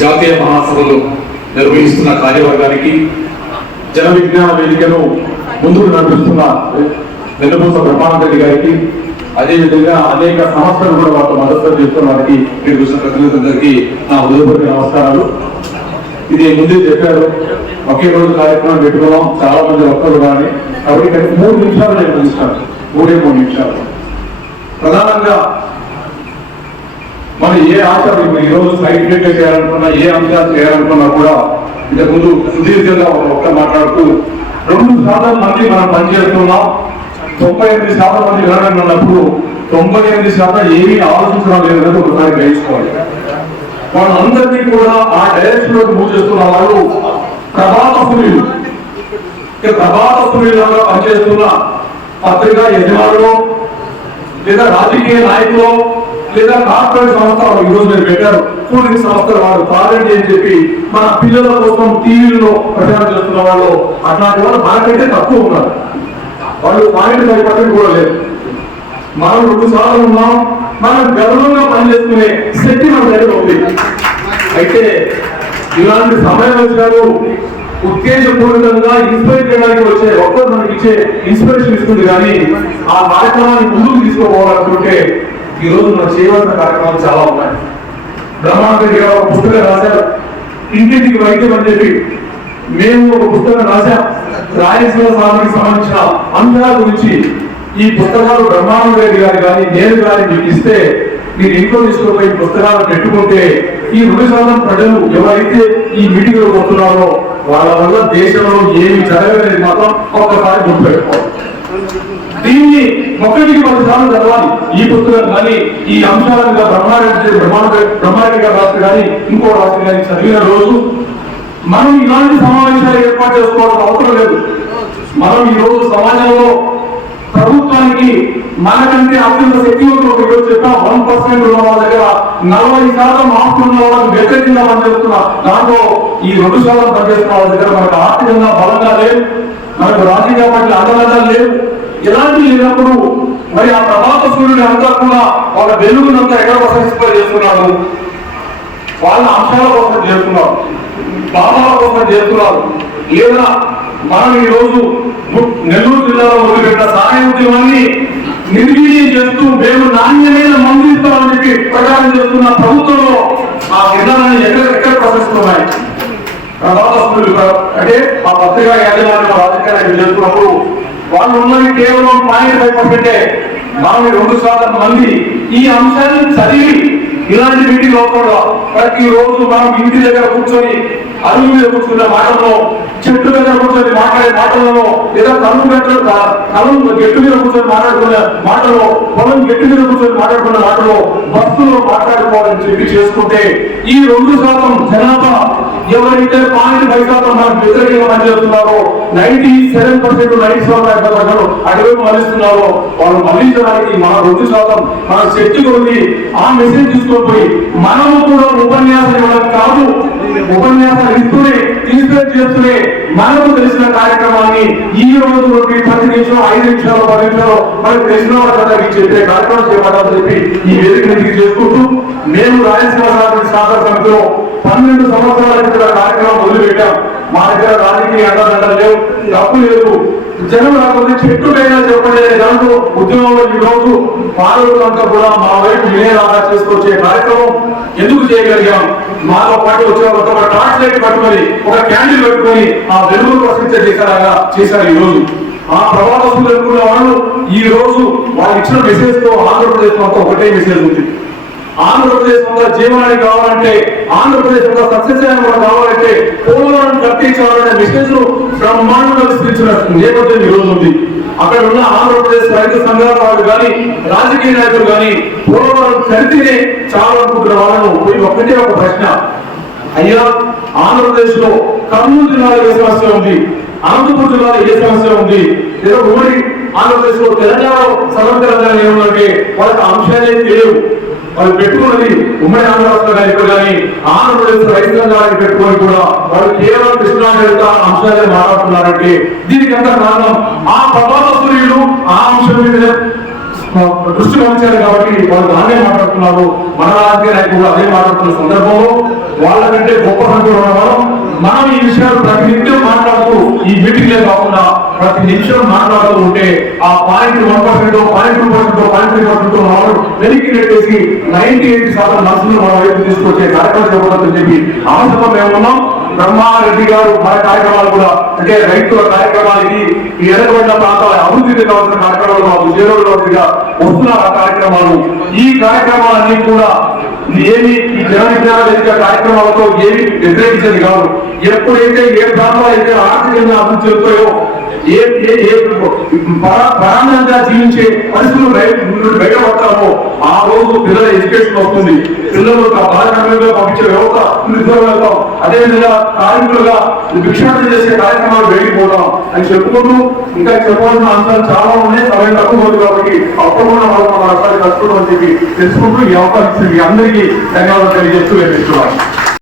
జాతీయ మహాసభలు నిర్వహిస్తున్న కార్యవర్గానికి జన విజ్ఞాన వేదికను ముందుకు నడిపిస్తున్న వెన్నుపూస బ్రహ్మానందరెడ్డి గారికి అదేవిధంగా అనేక సంస్థలు కూడా వాళ్ళ మద్దతు చేస్తున్న వారికి మీరు చూసిన ప్రతినిధులందరికీ నా ఉదయపూర్వక నమస్కారాలు. ఇది ముందే చెప్పారు ఒకే రోజు కార్యక్రమం పెట్టుకున్నాం చాలా మంది ఒక్కరు కానీ కాబట్టి మూడు నిమిషాలు నేను అందిస్తాను మూడే మూడు నిమిషాలు. ప్రధానంగా మనం ఏ ఆశ ఇప్పుడు ఈ రోజు సైంటిఫిక్గా చేయాలనుకున్నా ఏ అంశాలు చేయాలనుకున్నా కూడా ఇంతకు ముందు సుదీర్ఘంగా ఒక ఒక్క మాట్లాడుతూ రెండు శాతం మంది మనం పనిచేస్తున్నాం తొంభై ఎనిమిది శాతం మంది వినడం ఉన్నప్పుడు తొంభై ఎనిమిది శాతం ఏమీ ఆలోచించడం లేదన్నది ఒకసారి గ్రహించుకోవాలి. వాళ్ళందరినీ కూడా ఆ డైరెక్షన్లో మూవ్ చేస్తున్న వాళ్ళు ప్రభాతపురులు ప్రభాత ప్రభాతపురులుగా పనిచేస్తున్న పత్రికా యజమానులు లేదా రాజకీయ నాయకులు లేదా కార్పొరేట్ సంస్థలు ఈరోజు మీరు పెట్టారు. కూలింగ్ సంస్థలు వాళ్ళు కాదండి అని చెప్పి మన పిల్లల కోసం టీవీలో ప్రచారం చేస్తున్న వాళ్ళు అట్లాంటి వాళ్ళు మనకంటే తక్కువ ఉన్నారు. వాళ్ళు పాయింట్ ఫైవ్ పర్సెంట్ కూడా లేదు. మనం రెండు సార్లు ఉన్నాం. మనం గర్వంగా పనిచేసుకునే శక్తి మన దగ్గర ఉంది. అయితే ఇలాంటి సమయం వచ్చినారు ఉత్తేజపూరితంగా ఇన్స్పైర్ చేయడానికి వచ్చే ఒక్కరు మనకి ఇచ్చే ఇన్స్పిరేషన్ ఇస్తుంది కానీ ఆ కార్యక్రమాన్ని ముందుకు తీసుకోవాలనుకుంటే ఈరోజు మనం చేయవలసిన కార్యక్రమాలు చాలా ఉన్నాయి. బ్రహ్మాండ గారు ఒక పుస్తకం రాశారు. ఇంటింటికి వైద్యం అని చెప్పి మేము ఒక పుస్తకం రాశాం. రాయలసీమ సాగుకి సంబంధించిన అంశాల గురించి ఈ పుస్తకాలు బ్రహ్మానంద రెడ్డి గారు కానీ నేను కానీ మీకు ఇస్తే మీరు ఇంట్లో తీసుకుపోయి పుస్తకాలు పెట్టుకుంటే ఈ రెండు శాతం ప్రజలు ఎవరైతే ఈ మీటింగ్లో వస్తున్నారో వాళ్ళ వల్ల దేశంలో ఏమి జరగలేదు మాత్రం ఒక్కసారి గుర్తుపెట్టుకోవాలి. దీన్ని ఒకటికి పది సార్లు చదవాలి. ఈ పుస్తకం కానీ ఈ అంశాలను బ్రహ్మారెడ్డి బ్రహ్మాండ బ్రహ్మారెడ్డి గారు రాత్రి కానీ ఇంకో రాత్రి కానీ చదివిన రోజు మనం ఇలాంటి సమావేశాలు ఏర్పాటు చేసుకోవాల్సిన అవసరం లేదు. మనం ఈ రోజు సమాజంలో ప్రభుత్వానికి మనకంటే అత్యంత శక్తివంతులు ఈరోజు చెప్పా వన్ పర్సెంట్ ఉన్న వాళ్ళ దగ్గర నలభై శాతం ఆస్తులు ఉన్న వాళ్ళకి వ్యతిరేకంగా పనిచేస్తున్న దాంట్లో ఈ రెండు శాతం పనిచేస్తున్న వాళ్ళ దగ్గర మనకు ఆర్థికంగా బలంగా లేదు మనకు రాజకీయ పార్టీలు అండదండలు లేవు. ఇలాంటి లేనప్పుడు మరి ఆ ప్రభాత సూర్యుడు అంతా కూడా వాళ్ళ వెలుగునంతా ఎక్కడ ప్రసరింప చేస్తున్నారు? వాళ్ళ అంశాల కోసం చేస్తున్నారు. భావాల కోసం చేస్తున్నారు. లేదా మనం ఈ రోజు నెల్లూరు జిల్లాలో మొదలుపెట్టిన సహాయ ఉద్యమాన్ని నిర్వీర్యం చేస్తూ మేము నాణ్యమైన మందు ఇస్తామని చెప్పి ప్రచారం చేస్తున్న ప్రభుత్వంలో ఆ విధానాన్ని ఎక్కడ ఎక్కడ ప్రశ్నిస్తున్నాయి అంటే ఆ పత్రికా యాజమాన్యం రాజకీయ నాయకులు చేస్తున్నప్పుడు వాళ్ళు ఉన్నది కేవలం పాయింట్ ఫైవ్ పర్సెంటే మనం రెండు శాతం మంది ఈ అంశాన్ని చదివి ఇలాంటి మీటింగ్ అవ్వకుండా ప్రతి రోజు మనం ఇంటి దగ్గర కూర్చొని అరుగు మీద కూర్చున్న మాటల్లో చెట్టు దగ్గర కూర్చొని మాట్లాడే మాటలలో లేదా కలుపు గట్టు కళ్ళు చెట్టు మీద కూర్చొని మాట్లాడుకునే మాటలో పొలం గట్టు మీద కూర్చొని మాట్లాడుకున్న మాటలో బస్సులో మాట్లాడుకోవాలని చెప్పి చేసుకుంటే ఈ రెండు శాతం జనాభా ఎవరైతే పాయింట్ ఫైవ్ శాతం మనకు వ్యతిరేకంగా పనిచేస్తున్నారో ninety seven percent ninety seven ప్రజలు అటువైపు మళ్ళిస్తున్నారో వాళ్ళు మళ్ళించడానికి మన రెండు శాతం మన శక్తి ఉంది. ఆ మెసేజ్ తీసుకొని పోయి మనము కూడా ఉపన్యాసం ఇవ్వడం కాదు. ఉపన్యాసాలు ఇస్తూనే చేస్తూనే మనకు తెలిసిన కార్యక్రమాన్ని ఈ రోజు నుండి పది నిమిషం ఐదు నిమిషాలు పది నిమిషాలు మనకు తెలిసిన వాళ్ళకి చెప్పే కార్యక్రమం చేపట్టాలని చెప్పి ఈ వేదిక నుంచి చేసుకుంటూ మేము రాయలసీమ సాధన సాధన సమితిలో పన్నెండు సంవత్సరాల క్రితం కార్యక్రమం మొదలుపెట్టాం. మా దగ్గర రాజకీయ అండదండలు లేవు తప్పు లేదు. జనం రాకపోతే చెట్టు పైన చెప్పండి. దాంట్లో ఉద్యమంలో ఈ రోజు పాల్గొనంతా కూడా మా వైపు వినేలాగా తీసుకొచ్చే కార్యక్రమం ఎందుకు చేయగలిగాం? మాతో పాటు వచ్చే ఒక టార్చ్ లైట్ పట్టుకొని ఒక క్యాండిల్ పెట్టుకొని ఆ వెలుగు ప్రశ్నించే చేసేలాగా చేశారు ఈ రోజు. ఆ ప్రభావస్తులు అనుకున్న వాళ్ళు ఈ రోజు వాళ్ళు ఇచ్చిన మెసేజ్తో ఆంధ్రప్రదేశ్ మొత్తం ఒకటే మెసేజ్ ఉంది. ఆంధ్రప్రదేశ్ అంతా జీవనానికి కావాలంటే ఆంధ్రప్రదేశ్ అంతా సత్యసాయం కూడా కావాలంటే పోలవరం కట్టించాలనే మెసేజ్ను బ్రహ్మాండంగా విస్తరించిన నేపథ్యం ఈ రోజు ఉంది. అక్కడ ఉన్న ఆంధ్రప్రదేశ్ రైతు సంఘాల వాళ్ళు కానీ రాజకీయ నాయకులు కానీ పోలవరం కలిసినే చాలా అనుకుంటున్న వాళ్ళను పోయి ఒక్కటే ఒక ప్రశ్న. అయ్యా ఆంధ్రప్రదేశ్లో కర్నూలు జిల్లాలో ఏ సమస్య ఉంది? అనంతపురం జిల్లాలో ఏ సమస్య ఉంది? లేదా ఉమ్మడి ఆంధ్రప్రదేశ్లో తెలంగాణలో సగం తెలంగాణ ఏముందంటే వాళ్ళకి అంశాలే తెలియవు వాళ్ళు పెట్టుకున్నది ఉమ్మడి ఆంధ్ర రాష్ట్ర కానీ కానీ ఆంధ్రప్రదేశ్ రైతు పెట్టుకొని కూడా వాళ్ళు కేవలం కృష్ణా డెల్టా అంశాలే మాట్లాడుతున్నారంటే దీనికి ఎంత కారణం? ఆ ప్రభావ సూర్యుడు ఆ అంశం మీద దృష్టి పంచారు కాబట్టి వాళ్ళు దాన్నే మాట్లాడుతున్నారు. మన రాజకీయ నాయకులు అదే మాట్లాడుతున్న సందర్భంలో వాళ్ళకంటే గొప్ప సంఖ్యలో ఉన్నవారు. మనం ఈ విషయాలు ప్రతి ప్రతి నిమిషం మాట్లాడుతూ ఉంటే ఆ point one percent point two percent point three percent వాళ్ళు వెనక్కి నెట్టేసి నైన్టీ ఎయిట్ శాతం నర్సులు మన వైపు తీసుకొచ్చే కార్యక్రమం చేపడతామని చెప్పి ఆశతో మేము ఉన్నాం. బ్రహ్మారెడ్డి గారు మన కార్యక్రమాలు కూడా అంటే రైతుల కార్యక్రమాలకి ఈ ఎర్రగొండ ప్రాంతాల అభివృద్ధి కావాల్సిన కార్యక్రమాలు మాకు చేరువగా వస్తున్న ఆ కార్యక్రమాలు. ఈ కార్యక్రమాలన్నీ కూడా ఏమి ఈ జన విజ్ఞాన వేదిక కార్యక్రమాలతో ఏమి వ్యతిరేకించేది కాదు. ఎప్పుడైతే ఏ ప్రాంతాలు అయితే ఆర్థికంగా అభివృద్ధి చెందుతాయో ఏ ఏ ప్రాణంగా జీవించే పరిస్థితులు బయట పడతామో ఆ రోజు పిల్లల ఎడ్యుకేషన్ వస్తుంది. పిల్లలకు బాధకరంగా పంపించే వ్యవస్థ వెళ్తాం. అదేవిధంగా కార్మికులుగా భిక్షాటం చేసే కార్యక్రమాలు వెళ్ళిపోతాం అని చెప్పుకుంటూ ఇంకా చెప్పాల్సిన అంశాలు చాలా ఉన్నాయి. సమయం తక్కువ ఉంది కాబట్టి అప్పకుండా మనం మన రాష్ట్రాన్ని కలుసుకోవడం అని చెప్పి తెలుసుకుంటూ ఈ అవకాశం అందరికీ ధన్యవాదాలు తెలియజేస్తూ వినిపిస్తున్నాను